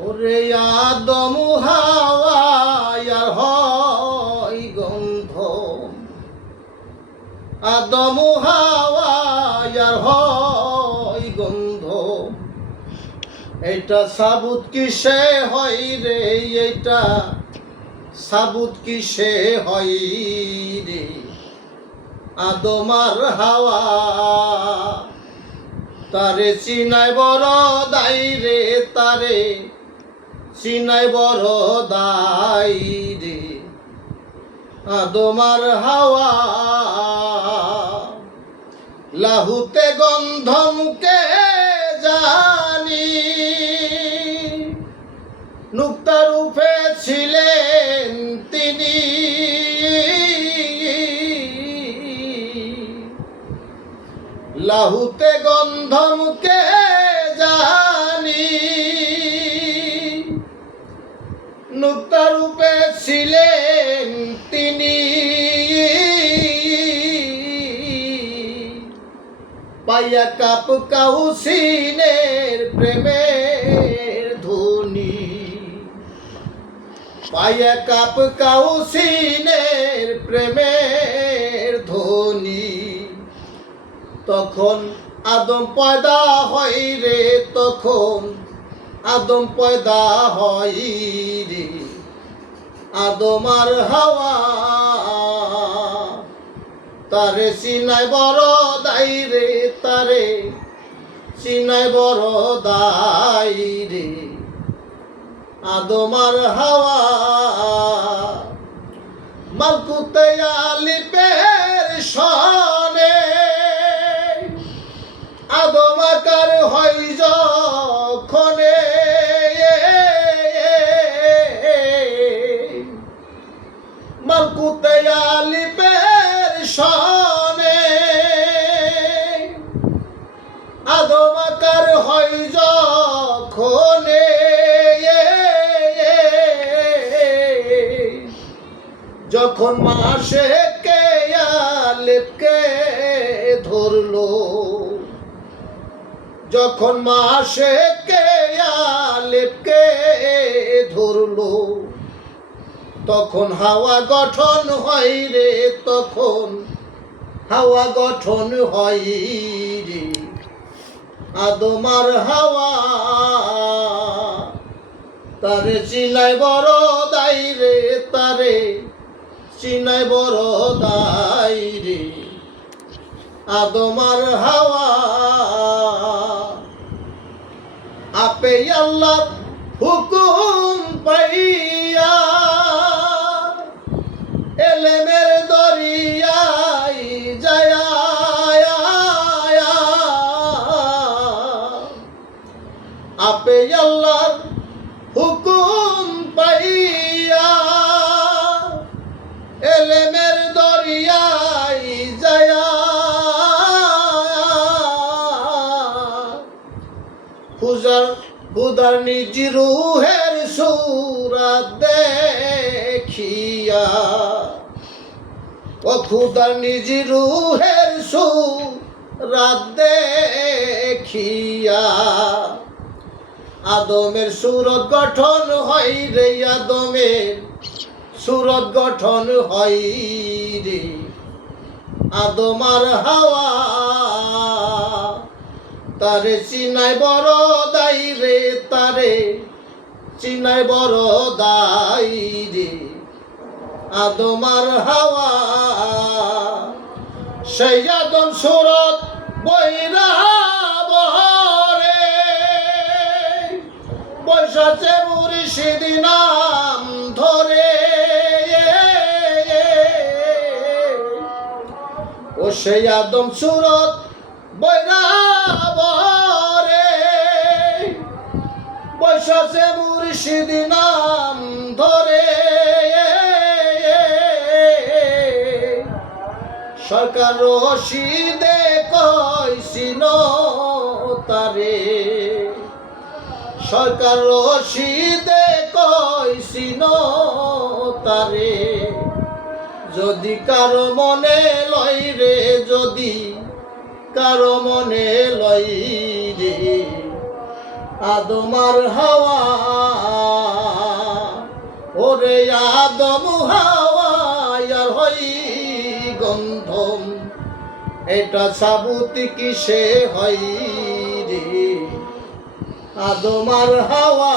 ওরে আদম হাওয়ার হয় গন্ধ, আদম হাওয়ার হয় গন্ধ, এটা সাবুত কিসে হয় রে, এটা সাবুত কিসে হয় রে। আদম আর হাওয়া তারে চিনাই বড় দাই রে, তারে চিনাই বড় দাই রে। আদম আর হাওয়া লাহুতে গন্ধ মুখে জানি, নুক্তা রূপে ছিলেন তিনি। লাহুতে গন্ধ মুখে জানি, নুক্তা রূপে ছিলেন তিনি। পাইয়া কাপ কাউসিনের প্রেমের ধ্বনি, পাইয়া কাপ কাউসিনের প্রেমের ধ্বনি। তখন আদম পয়দা হয় রে, তখন আদম পয়দা হয় রে। আদম আর হাওয়া তারে চিনাই বড় দাই রে, তারে চিনাই বড় দাই রে। আদম আর হাওয়া মালকুতে আলিপের সনে, আদম আকার হয় যখনে। মালকুতে আলিপের সনে, আদম আকার হয় যখনে। যখন মাসে কে আলিপকে ধরলো, যখন মাসে কে আলিপকে ধরলো, তখন হাওয়া গঠন হয় রে, তখন হাওয়া গঠন হয় রে। আদম আর হাওয়া তারে চিনাই বড় দাই রে, তারে চিনাই বড় দাই রে। আদম আর হাওয়া আপে আল্লাহ হুকুম পাইয়া, এলেমের দরিয়ায় যায়া, আপে আল্লাহর হুকুম পাইয়া, এলেমের দরিয়ায় যায়া। খুদার নিজ রূহের সূরত দেখিয়া, ও খুদার নিজ রূহের সূরত দেখিয়া। আদমের সূরত গঠন হয় রে, আদমের সূরত গঠন হয় রে। আদম আর হাওয়া তারে চিনাই বড় দাই রে, তারে চিনাই বড় দাই রে। আদম আর হাওয়া সেই আদম সূরত বইরা বহরে, বৈশাচে মুর্শিদ নাম ধরে। ও সেই আদম সূরত বইরা বহরে, বৈশাচে মুর্শিদ নাম ধরে। সরকার রশিদে কইছিল তারে, সরকার রশিদে কইছিল তারে। যদি কারো মনে লই রে, যদি কারো মনে লই রে, আদম আর হাওয়া আদম হাওয়ার হই গন্ধম এটা সাবুতি কিসে হয় রে আদম আর হাওয়া